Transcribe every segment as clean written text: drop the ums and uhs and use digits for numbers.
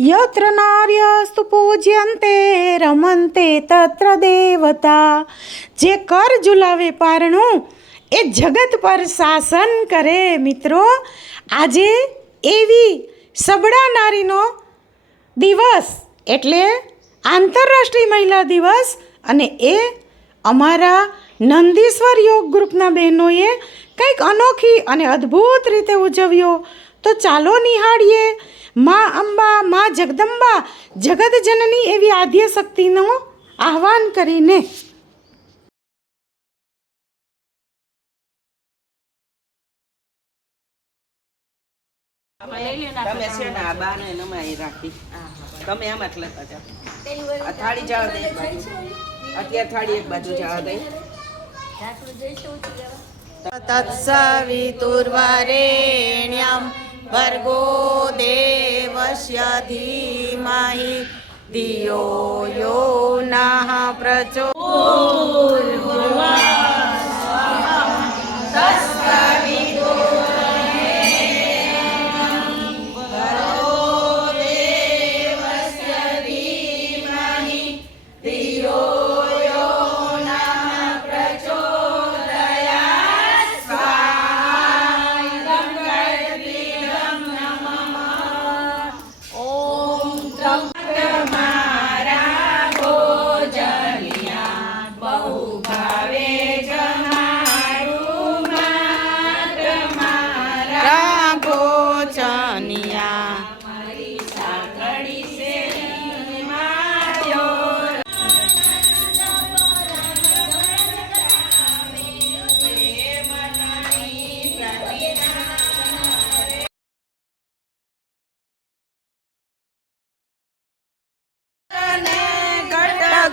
यत्र नार्यस्तु पूज्यन्ते रमन्ते तत्र देवता। जे कर झुलावे पारणું એ જગત પર શાસન કરે। મિત્રો, આજે એવી સબળા નારીનો દિવસ એટલે આંતરરાષ્ટ્રીય મહિલા દિવસ, અને એ અમારા નંદીશ્વર યોગ ગ્રુપના બહેનોએ કંઈક અનોખી અને અદ્ભુત રીતે ઉજવ્યો। તો ચાલો નિહાળીએ મા અંબા, મા જગદંબા, જગત જનની એવી આદ્ય શક્તિનું આહ્વાન કરીને। તમે છે ને આ બાને નમાઈ રાખી, તમે આમાં જ લેતા જાઓ। આ થાળી જવા દે એક બાજુ, અત્યારે થાળી એક બાજુ જવા દે। તત્સવિતુર્વરેણ્યં ભર્ગો દેવસ્ય ધીમહિ ધિયો યો નઃ પ્રચોદયાત।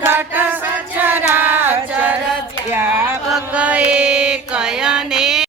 ઘટ સચરાચર વ્યાપક એકયને